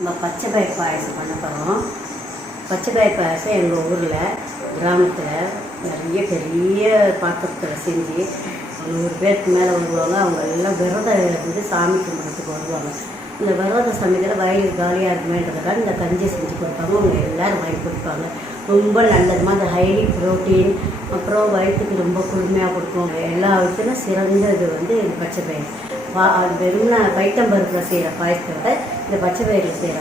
நம்ம பச்சை பயிர் பாயசம் பண்ண போகிறோம். பச்சை பயிர் பாயசம் எங்கள் ஊரில் கிராமத்தில் நிறைய பெரிய பாத்திரத்தில் செஞ்சு 100 பேருக்கு மேலே வருவாங்க. அவங்க எல்லாம் விரதம் இருந்து சாமி கும்பிட்றதுக்கு வருவாங்க. இந்த விரத சமயத்தில் வயிறு காலியாக இருக்குமேன்றதுக்காக இந்த கஞ்சியை செஞ்சு கொடுப்பாங்க. அவங்க எல்லோரும் வாங்கி கொடுப்பாங்க. ரொம்ப நல்லதுமா, அந்த ஹைலி ப்ரோட்டீன், அப்புறம் வயிற்றுக்கு ரொம்ப குளுமையாக கொடுக்கும். எல்லா விதத்திலும் சிறந்தது இந்த பச்சை பயிர். வெறும்னா பைத்தம்பருப்பில் செய்கிற பாயசத்தை இந்த பச்சை பயிரில் செய்கிற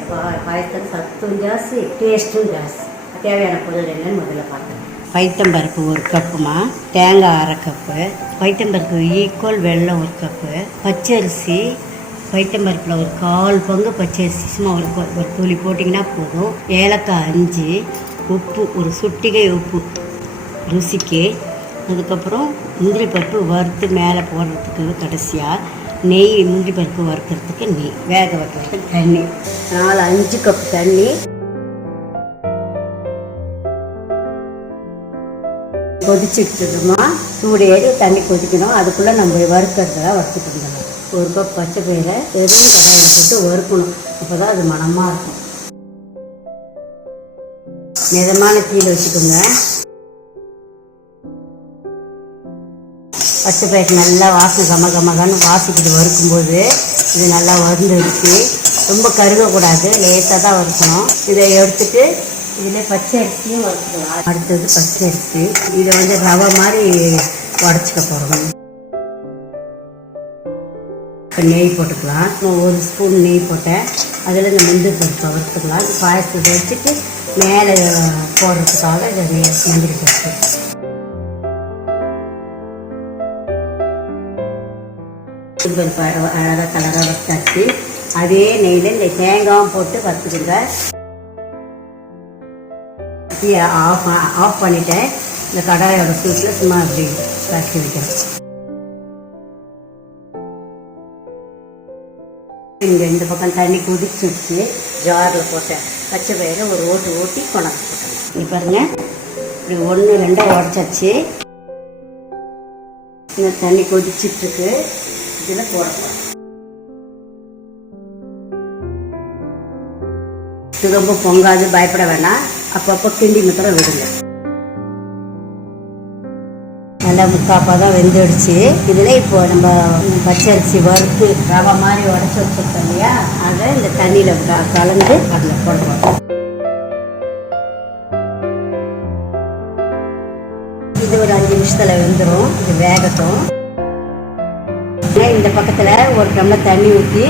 பாயசத்தில் சத்தும் ஜாஸ்தி, டேஸ்ட்டும் ஜாஸ்தி. தேவையான பொருள் என்னன்னு முதல்ல பார்க்கணும். பைத்தம்பருப்பு 1 கப்புமா, தேங்காய் 1/2 கப்பு, பைத்தம்பருப்பு ஈக்குவல் வெல்லம் 1 கப்பு, பச்சரிசி பைத்தம்பருப்பில் 1/4 பங்கு பச்சரிசி சும்மா ஒரு துளி போட்டிங்கன்னா போதும், ஏலக்காய் 5, உப்பு 1 சுட்டிகை உப்பு ருசிக்கு, அதுக்கப்புறம் முந்திரி பருப்பு வறுத்து மேலே போடுறதுக்கு கடைசியாக நெய், முந்திரி பருப்பு வறுக்கிறதுக்கு நெய், வேக வைக்கிறதுக்கு தண்ணி 4-5 கப் தண்ணி கொதிச்சுட்டுமா, சூடு ஏறி தண்ணி கொதிக்கணும். அதுக்குள்ளே நம்ம வறுக்கிறதெல்லாம் வறுத்துட்டு இருந்தோம். 1 கப் பச்சை பயிரை வெறும் கடாயில் போட்டு வறுக்கணும். அப்போ தான் அது மணமாக இருக்கும். மிதமான தீயில் வச்சுக்கோங்க. பச்சை பயிர் நல்லா வாசனை கமகன்னு வாசிக்கிட்டு வறுக்கும்போது இது நல்லா வறுந்துடுச்சு. ரொம்ப கருகக்கூடாது, லேசாக தான் வறுக்கணும். இதை எடுத்துட்டு இதில் பச்சை அரிசியும் வறுத்துக்கலாம். அடுத்தது பச்சை அரிசி, இதை ரவை மாதிரி உடச்சிக்க போகிறோம். இப்போ நெய் போட்டுக்கலாம். 1 ஸ்பூன் நெய் போட்டேன். அதில் இந்த முந்திரி பருப்பை வறுத்துக்கலாம். பாயசத்தை வச்சுட்டு மேலே போடுறதுக்காக இந்த முந்திரி பருப்பு அழகாக கலராக வறுத்தாச்சு. அதே நெய்யில் இந்த தேங்காயும் போட்டு வறுத்துக்குங்க. ஆஃப் பண்ணிட்டேன். இந்த கடாயோட சூட்டில் சும்மா அப்படி வறுத்து வைக்கிறேன். இங்கே இந்த பக்கம் தண்ணி கொதிச்சுடுச்சு. ஜாரில் போட்டேன். பச்சை பயிரை ஒரு ஓட்டி கொண்டாந்து போட்டேன். இது பாருங்கள், இப்படி 1-2 உடச்சாச்சு. இந்த தண்ணி கொதிச்சுட்டுருக்கு. இதில் போடலாம். இது ரொம்ப பொங்காது, பயப்பட வேண்டாம். அப்பப்போ கிண்டி மாத்திரம் விடுங்க. நல்லா முக்காப்பாக தான் வெந்துடுச்சு. இதில் இப்போ நம்ம பச்சரிசி வறுத்து ரவை மாதிரி உடச்சி வச்சுருக்கோம் இல்லையா, அதை இந்த தண்ணியில் கலந்து அதில் போடுவோம். இது ஒரு 5 நிமிஷத்தில் வெந்துடும். இது வேகட்டும். இந்த பக்கத்தில் 1 டம்ளர் தண்ணி ஊற்றி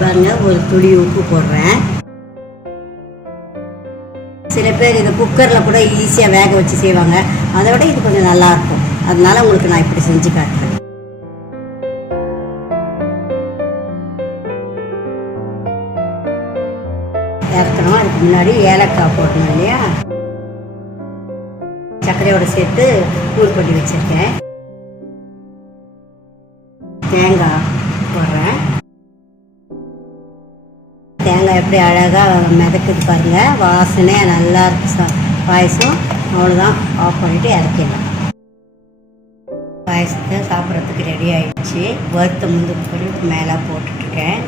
பாருங்க, ஒரு துளி உப்பு போடுறேன். சில பேர் இதை குக்கரில் கூட ஈஸியாக வேக வச்சு செய்வாங்க. அதை விட இது கொஞ்சம் நல்லாயிருக்கும். அதனால உங்களுக்கு நான் இப்படி செஞ்சு காட்டுறேன். இறக்கணும். அதுக்கு முன்னாடி ஏலக்காய் போடணும் இல்லையா, சர்க்கரையோடு சேர்த்து கூழ் பண்ணி வச்சுருக்கேன். தேங்காய் போடுறேன். தேங்காய் எப்படி அழகாக மிதக்குது பாருங்கள். வாசனையாக நல்லா இருக்கு பாயசம். அவ்வளோதான், ஆஃப் பண்ணிவிட்டு இறக்கிடலாம். பாயசத்தை சாப்பிட்றதுக்கு ரெடி ஆகிடுச்சு. வறுத்த முந்திரி பருப்பு மேலே போட்டுட்ருக்கேன்.